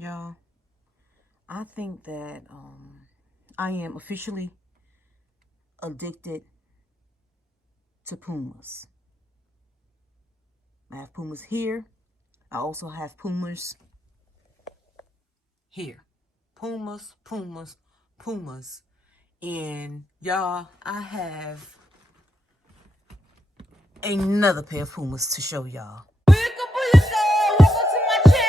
Y'all, I think that I am officially addicted to Pumas. I have Pumas here. I also have Pumas here. Pumas, Pumas, Pumas. And y'all, I have another pair of Pumas to show y'all. Welcome to my channel.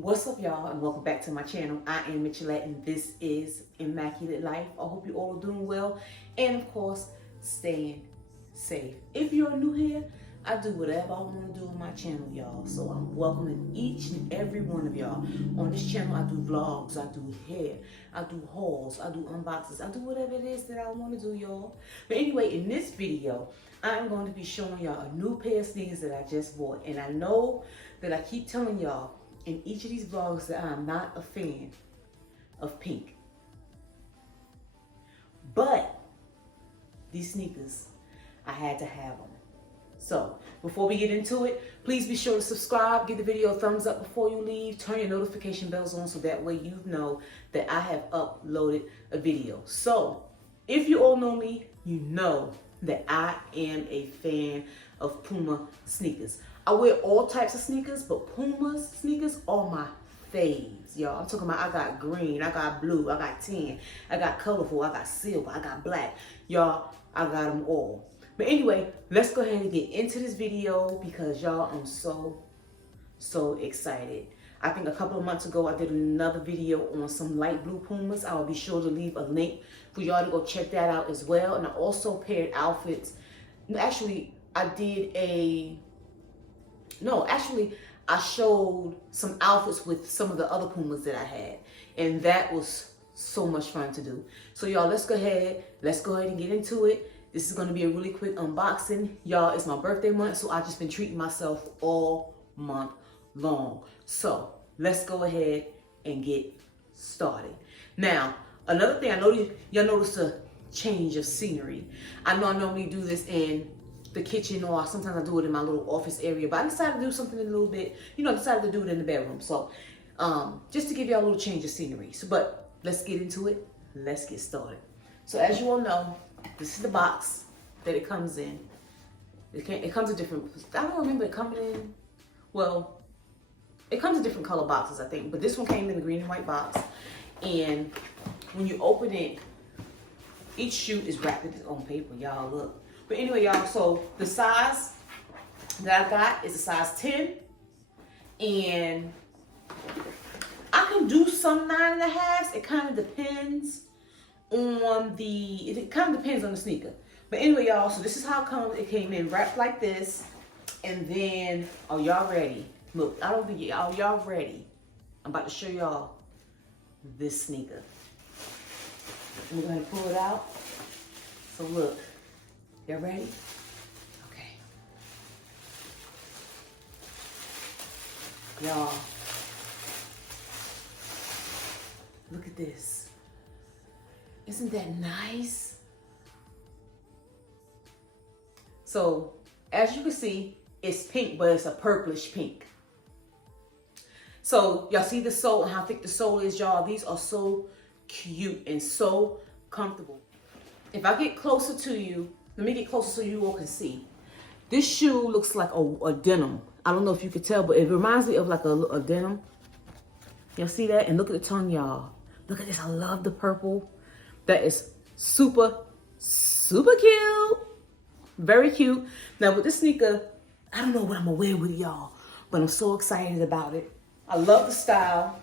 What's up, y'all, and welcome back to my channel. I am Mitchellette, and this is Immaculate Life. I hope you all are doing well, and of course, staying safe. If you're new here, I do whatever I want to do on my channel, y'all. So I'm welcoming each and every one of y'all. On this channel, I do vlogs, I do hair, I do hauls, I do unboxes, I do whatever it is that I want to do, y'all. But anyway, in this video, I'm going to be showing y'all a new pair of sneakers that I just bought. And I know that I keep telling y'all in each of these vlogs that I'm not a fan of pink. But these sneakers, I had to have them. So before we get into it, please be sure to subscribe, give the video a thumbs up before you leave, turn your notification bells on so that way you know that I have uploaded a video. So if you all know me, you know that I am a fan of Puma sneakers. I wear all types of sneakers, but Puma sneakers are my faves, y'all. I'm talking about I got green, I got blue, I got tan, I got colorful, I got silver, I got black. Y'all, I got them all. But anyway, let's go ahead and get into this video because y'all, I'm so excited. I think a couple of months ago, I did another video on some light blue Pumas. I will be sure to leave a link for y'all to go check that out as well. And I also paired outfits. Actually, I showed some outfits with some of the other Pumas that I had. And that was so much fun to do. So y'all, let's go ahead and get into it. This is going to be a really quick unboxing. Y'all, it's my birthday month, so I've just been treating myself all month long. So let's go ahead and get started. Now, another thing, I know y'all noticed a change of scenery. I know I normally do this in the kitchen, or sometimes I do it in my little office area, but I decided to do something a little bit, decided to do it in the bedroom. So just to give y'all a little change of scenery. So, but let's get into it. Let's get started. So as you all know, this is the box that it comes in. It comes in different, I don't remember it coming in, well, it comes in different color boxes, I think. But this one came in the green and white box. And when you open it, each shoe is wrapped in its own paper, y'all, look. But anyway, y'all, so the size that I got is a size 10. And I can do some 9.5s. It kind of depends on the sneaker. But anyway, y'all, so this is how it comes. It came in wrapped like this. And then, oh, y'all ready? Look, I don't think y'all ready. I'm about to show y'all this sneaker. I'm going to pull it out. So look, y'all ready? Okay. Y'all, look at this. Isn't that nice? So, as you can see, it's pink, but it's a purplish pink. So, y'all see the sole and how thick the sole is, y'all. These are so cute and so comfortable. If I get closer to you, let me get closer so you all can see. This shoe looks like a denim. I don't know if you can tell, but it reminds me of like a denim. Y'all see that? And look at the tongue, y'all. Look at this. I love the purple. That is super cute. Very cute. Now with this sneaker, I don't know what I'm gonna wear with y'all, but I'm so excited about it. I love the style.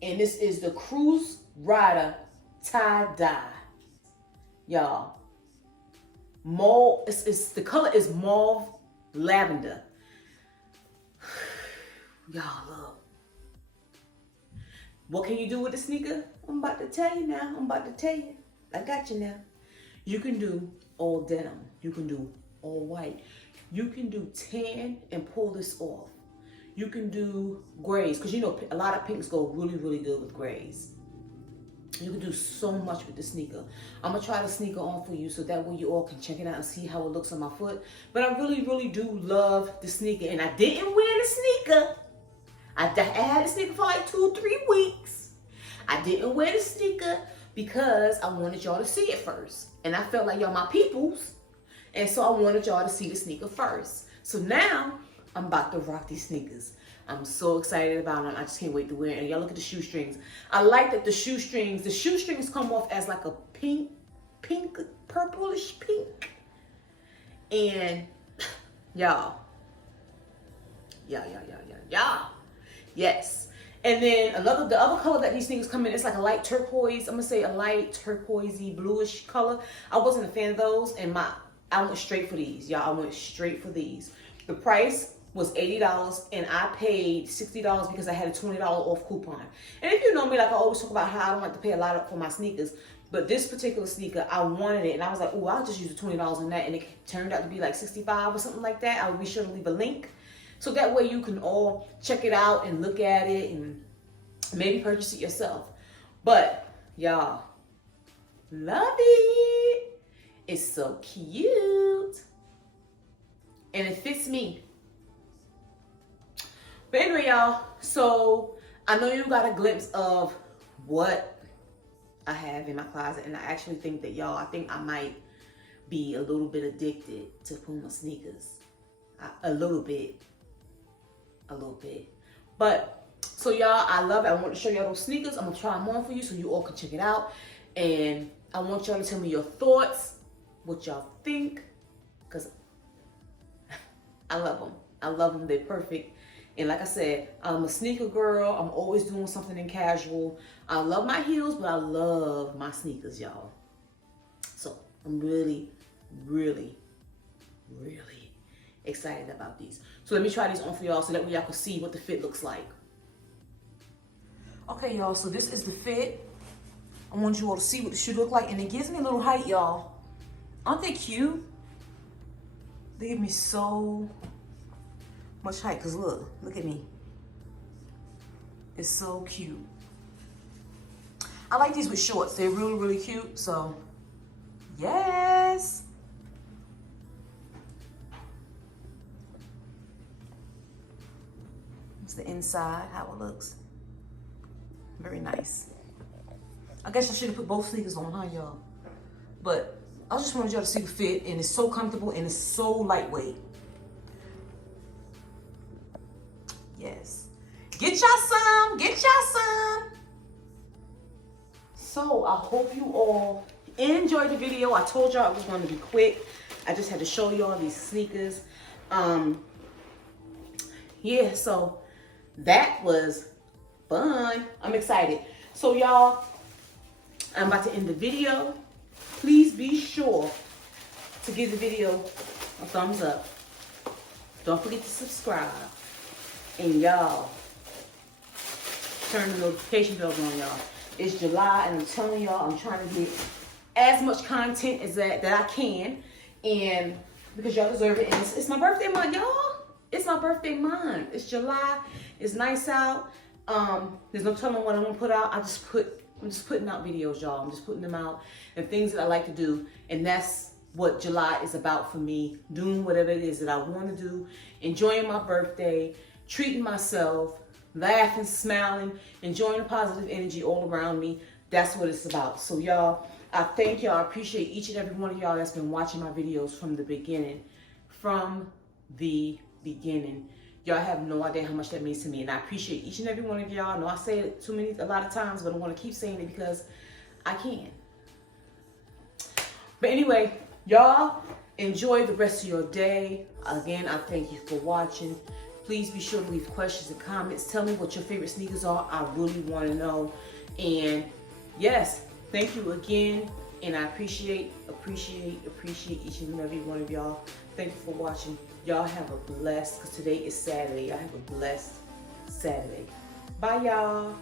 And this is the Cruise Rider tie-dye. Y'all. Mauve, the color is mauve lavender. Y'all, look. What can you do with the sneaker? I'm about to tell you now. I got you now. You can do all denim. You can do all white. You can do tan and pull this off. You can do grays, because you know a lot of pinks go really, really good with grays. You can do so much with the sneaker. I'm going to try the sneaker on for you so that way you all can check it out and see how it looks on my foot. But I really, really do love the sneaker. And I didn't wear the sneaker. I had the sneaker for like 2-3 weeks. I didn't wear the sneaker because I wanted y'all to see it first. And I felt like y'all my peoples. And so I wanted y'all to see the sneaker first. So now I'm about to rock these sneakers. I'm so excited about them. I just can't wait to wear it. And y'all look at the shoestrings. I like that the shoestrings come off as like a pink, purplish pink. And y'all. Yes. And then the other color that these sneakers come in, it's like a light turquoise. I'm gonna say a light turquoisey bluish color. I wasn't a fan of those, and I went straight for these, y'all. I went straight for these. The price was $80, and I paid $60 because I had a $20 off coupon. And if you know me, like I always talk about how I don't like to pay a lot for my sneakers, but this particular sneaker, I wanted it, and I was like, oh, I'll just use the $20 on that, and it turned out to be like $65 or something like that. I will be sure to leave a link, so that way you can all check it out and look at it and maybe purchase it yourself. But y'all, love it. It's so cute, and it fits me. But anyway, y'all, so I know you got a glimpse of what I have in my closet, and I actually think that I think I might be a little bit addicted to Puma sneakers. A little bit. But, so y'all, I love it. I want to show y'all those sneakers. I'm going to try them on for you so you all can check it out. And I want y'all to tell me your thoughts, what y'all think, because I love them. I love them. They're perfect. And like I said, I'm a sneaker girl. I'm always doing something in casual. I love my heels, but I love my sneakers, y'all. So I'm really, really, really excited about these. So let me try these on for y'all so that way y'all can see what the fit looks like. Okay, y'all, so this is the fit. I want you all to see what the shoe look like. And it gives me a little height, y'all. Aren't they cute? They give me so much height, because look at me. It's so cute. I like these with shorts. They're really, really cute. So, yes. It's the inside, how it looks. Very nice. I guess I should have put both sneakers on, huh, y'all? But I just wanted y'all to see the fit, and it's so comfortable and it's so lightweight. Yes. Get y'all some. Get y'all some. So I hope you all enjoyed the video. I told y'all it was going to be quick. I just had to show y'all these sneakers. Yeah, so that was fun. I'm excited. So y'all, I'm about to end the video. Please be sure to give the video a thumbs up. Don't forget to subscribe. And y'all, turn the notification bells on, y'all. It's July, and I'm telling y'all, I'm trying to get as much content as that I can. And because y'all deserve it. And it's my birthday month, y'all. It's my birthday month. It's July. It's nice out. There's no telling what I'm gonna put out. I'm just putting out videos, y'all. I'm just putting them out and things that I like to do. And that's what July is about for me. Doing whatever it is that I want to do. Enjoying my birthday. Treating myself. Laughing, smiling. Enjoying the positive energy all around me. That's what it's about. So y'all, I thank y'all. I appreciate each and every one of y'all that's been watching my videos from the beginning. From the beginning. Y'all have no idea how much that means to me. And I appreciate each and every one of y'all. I know I say it a lot of times, but I want to keep saying it because I can. But anyway, y'all enjoy the rest of your day. Again, I thank you for watching. Please be sure to leave questions and comments. Tell me what your favorite sneakers are. I really want to know. And yes, thank you again. And I appreciate each and every one of y'all. Thank you for watching. Y'all have a blessed, because today is Saturday. Y'all have a blessed Saturday. Bye, y'all.